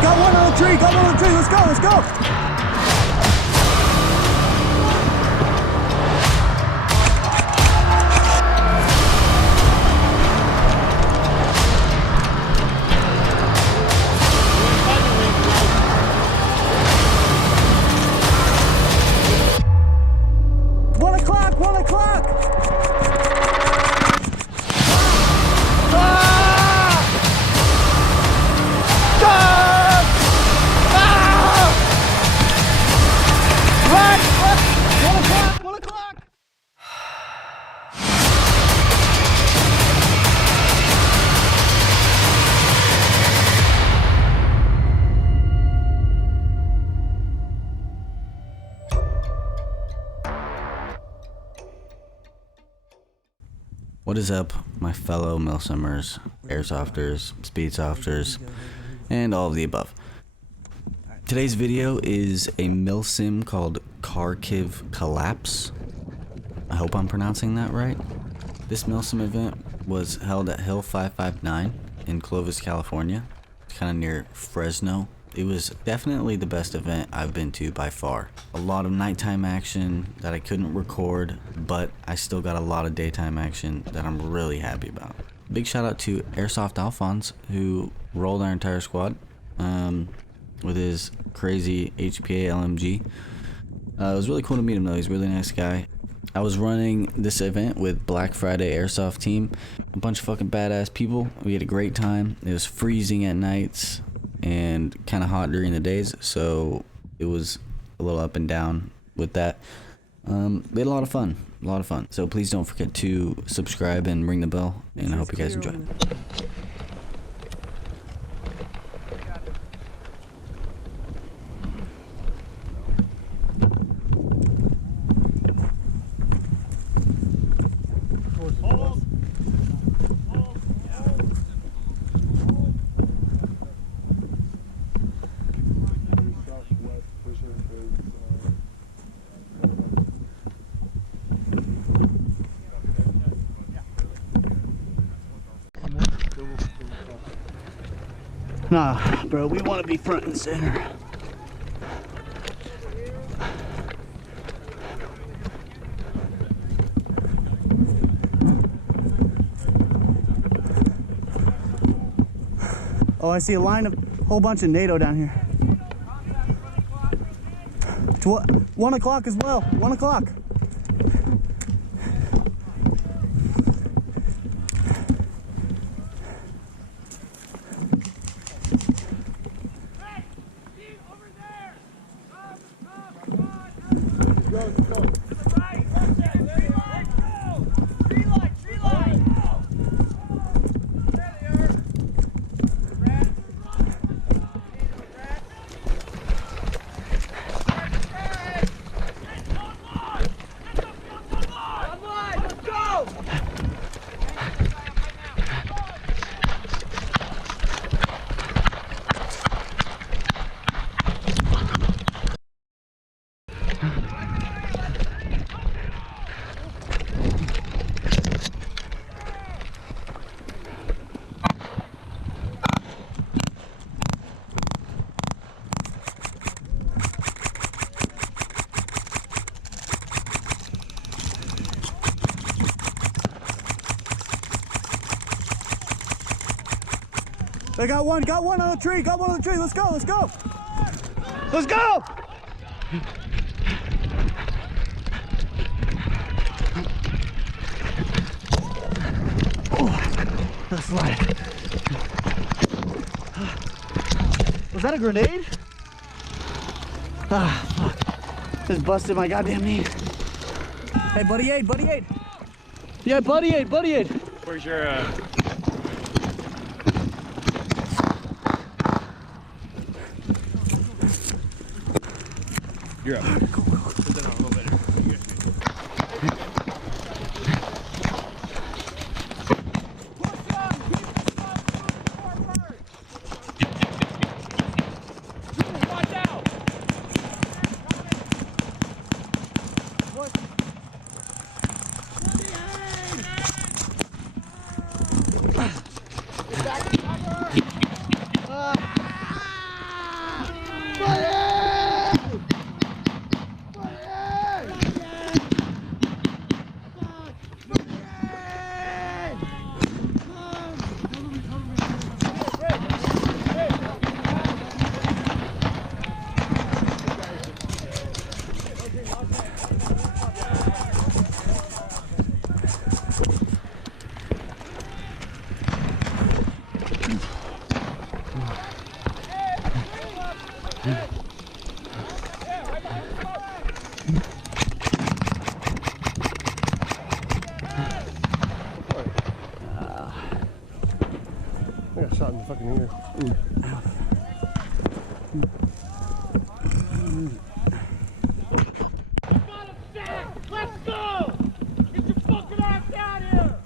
got one on the tree, let's go, let's go! What is up, my fellow milsimmers, airsofters, speedsofters, and all of the above? Today's video is a milsim called Kharkiv Collapse. I hope I'm pronouncing that right. This milsim event was held at Hill 559 in Clovis, California, kind of near Fresno. It was definitely the best event I've been to by far. A lot of nighttime action that I couldn't record, but I still got a lot of daytime action that I'm really happy about. Big shout out to Airsoft Alphonse, who rolled our entire squad with his crazy HPA LMG. It was really cool to meet him though. He's a really nice guy. I was running this event with Black Friday Airsoft team, a bunch of fucking badass people. We had a great time. It was freezing at nights and kind of hot during the days, so it was a little up and down with that. We had a lot of fun, so please don't forget to subscribe and ring the bell, and I hope you guys enjoy. Nah, bro, we want to be front and center. Oh, I see a line of whole bunch of NATO down here. 1 o'clock as well. 1 o'clock. They got one on the tree, let's go, let's go! Let's go! Oh, that's light. Was that a grenade? Ah, fuck. Just busted my goddamn knee. Hey, buddy aid. Yeah, buddy aid. Where's your, You're up. Sit down a little bit. Watch out! shot in the fucking ear. Let's go! Get your fucking ass out here!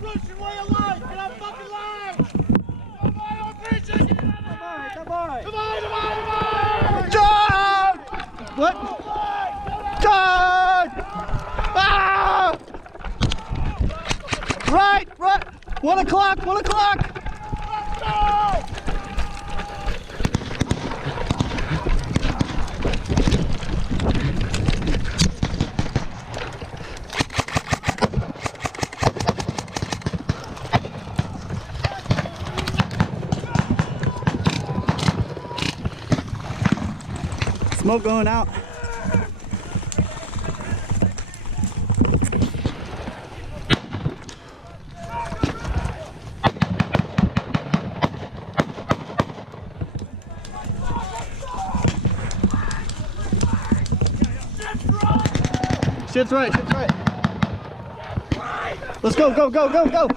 Russian way of life! Get on fucking line! Come on, I'm preaching! Get on! Come on! Come on! Come on! Come on! Charge! What? Charge! Ah! Right, right. 1 o'clock, 1 o'clock. Let's go! Smoke going out. Shit's right, shit's right. Let's go, go, go, go, go.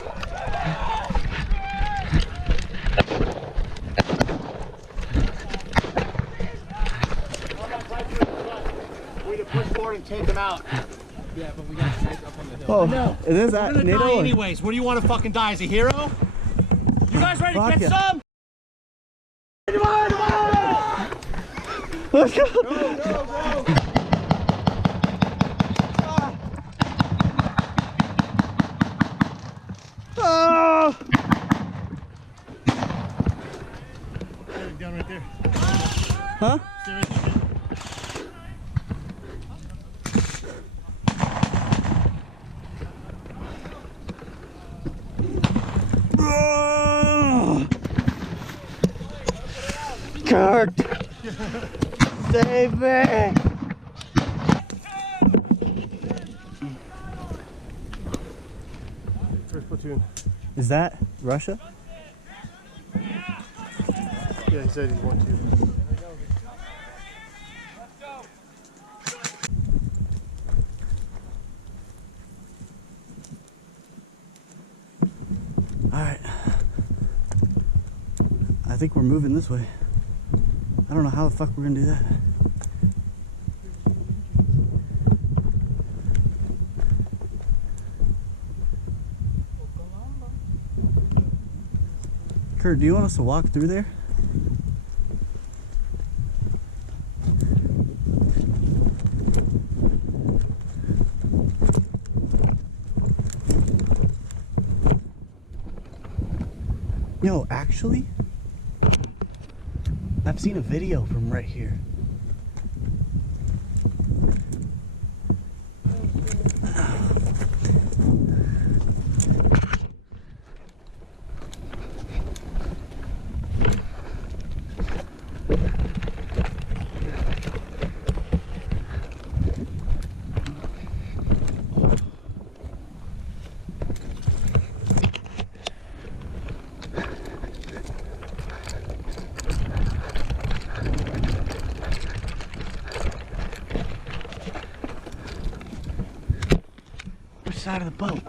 We need to push forward and take them out. Yeah, but we got to take up on the hill. Oh, No. is this We're at gonna NATO? die anyways. What do you want to fucking die as a hero? You guys ready to Fuck get yeah. some? Come on, come on! Let's go. Go, go, go! Oh. Down right there. Huh? Stay right there. Oh. Kurt, save me. First platoon. Is that Russia? Yeah, he said he's going to. All right. I think we're moving this way. I don't know how the fuck we're gonna do that. Kurt, do you want us to walk through there? No, actually, I've seen a video from right here. Side of the boat.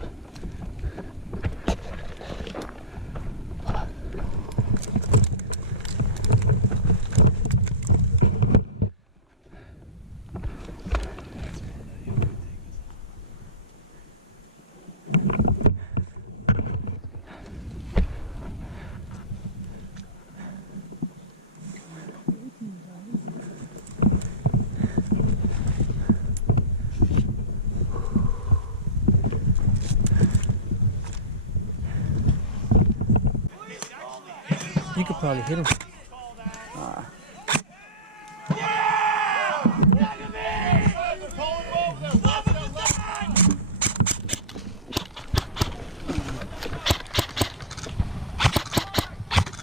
You could probably hit him.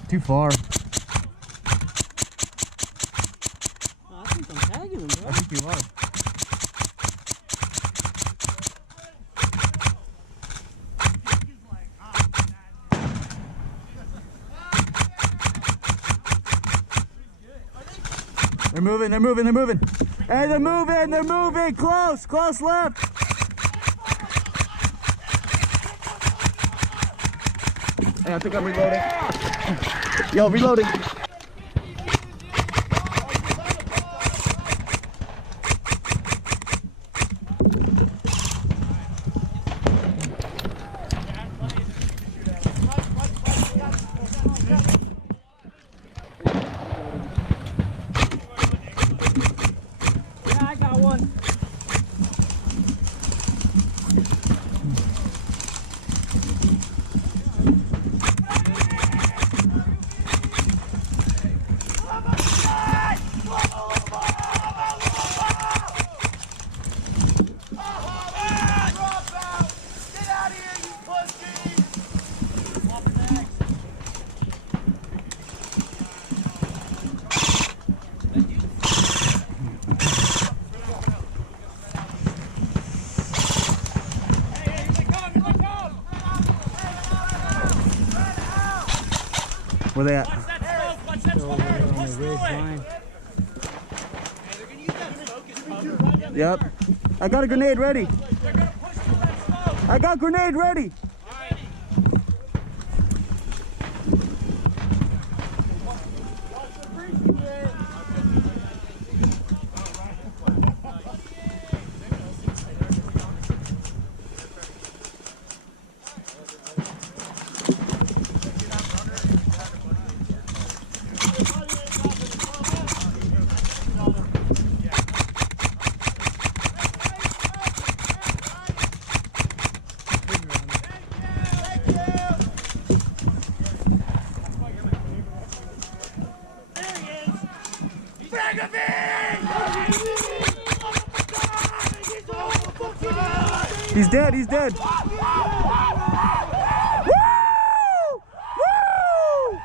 Too far. I think I'm tagging him, bro. I think you are. They're moving, they're moving, they're moving. Hey, they're moving, close, close left. I think I'm reloading. Yo, reloading. Yeah, I got one. Where they at? Yep. I got a grenade ready. I got grenade ready. He's dead, he's dead. Woo! Woo!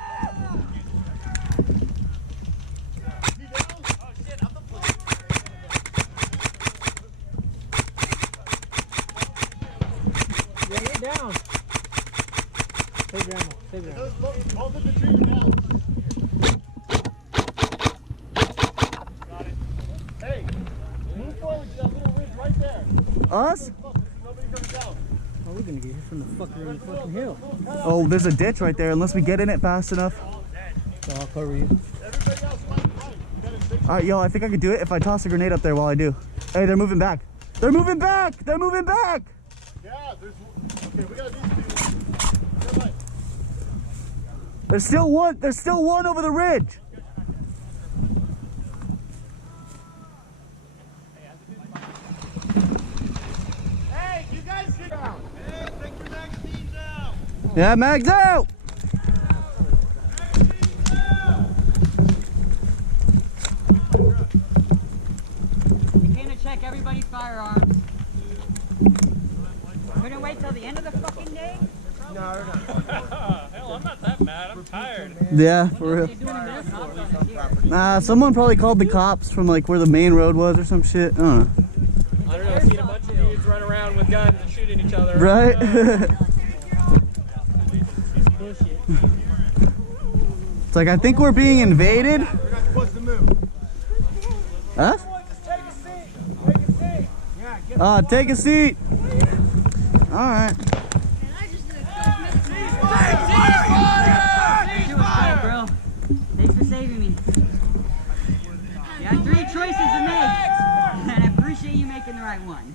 Yeah, you're down. Save your ammo. Save your ammo. Both of the trees are down. Got it. Hey, move forward to that little ridge right there. Us? Nobody comes down. Oh, we're gonna get hit from the fucker on the fucking hill. Oh, there's a ditch right there unless we get in it fast enough. So I'll cover you. Everybody else, right. You got a big Alright, yo, I think I could do it if I toss a grenade up there while I do. Hey, they're moving back. They're moving back! They're moving back! Yeah, there's. Okay, we got these two. Come on. There's still one over the ridge. Hey, you guys get down. Hey, take your magazines out. Yeah, mags out! You came to check everybody's firearms. Couldn't wait till the end of the fucking day? Hell, I'm not that mad. I'm tired. Yeah, for real. You're doing a mess? Nah, someone probably called the cops from like where the main road was or some shit. I don't know. I don't know. I've seen a bunch of dudes run around with guns and shooting each other. Right? Bullshit. It's like, I think we're being invaded. We're not supposed to move. Huh? Just take a seat. Take a seat. Yeah, get Take a seat. Alright. Bro, thanks for saving me. You had 3 choices to make, and I appreciate you making the right one.